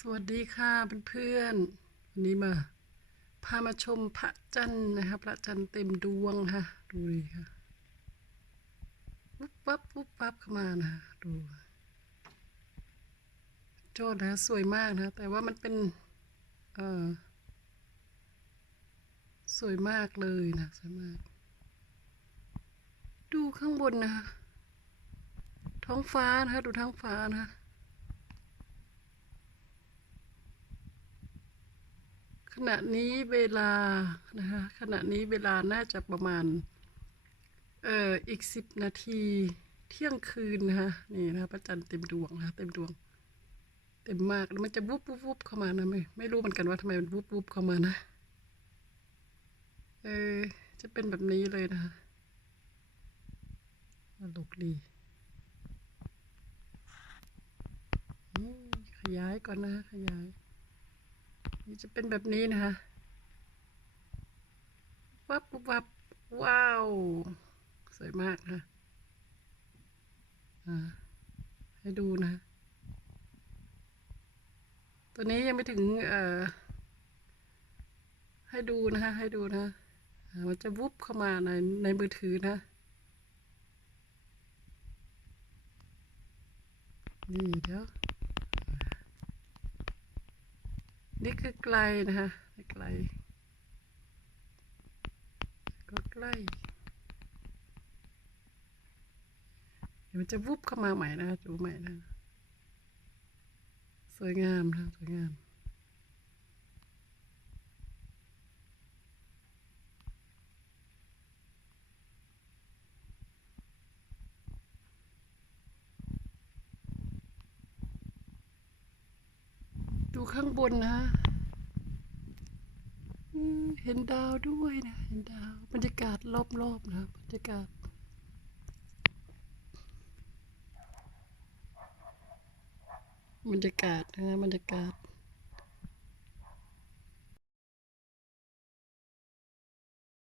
สวัสดีค่ะเพื่อนๆวันนี้มา พามาชมพระจันทร์นะคะพระจันทร์เต็มดวงค่ะดูดิค่ะวุบวับวุบวับเข้ามานะดูโจทย์นะสวยมากนะแต่ว่ามันเป็นเออสวยมากเลยนะสวยมาก ดูข้างบนนะคะท้องฟ้านะคะดูท้องฟ้านะคะ ขณะนี้เวลานะคะขณะนี้เวลาน่าจะประมาณ เอ่ออีกสิบนาทีเที่ยงคืนนะคะนี่นะคะพระจันทร์เต็มดวงนะคะเต็มดวง เต็มมากแล้วมันจะวุบวุบวุบเข้ามานะไม่ไม่รู้เหมือนกันว่าทำไมมันวุบวุบเข้ามานะเออจะเป็นแบบนี้เลยนะคะตลกดีขยายก่อนนะขยาย จะเป็นแบบนี้นะคะ วับวับว้าว สวยมากนะอ่าให้ดูนะ ตัวนี้ยังไม่ถึง เอ่อ ให้ดูนะคะ ให้ดูนะ มันจะวุบเข้ามาในในมือถือนะ นี่เดี๋ยว นี่คือไกลนะคะไกล ก็ใกล้เดี๋ยวมันจะวุบเข้ามาใหม่นะดูใหม่นะ สวยงามนะสวยงามดูข้างบนนะ เห็นดาวด้วยนะ เห็นดาว บรรยากาศรอบๆนะบรรยากาศบรรยากาศนะบรรยากาศ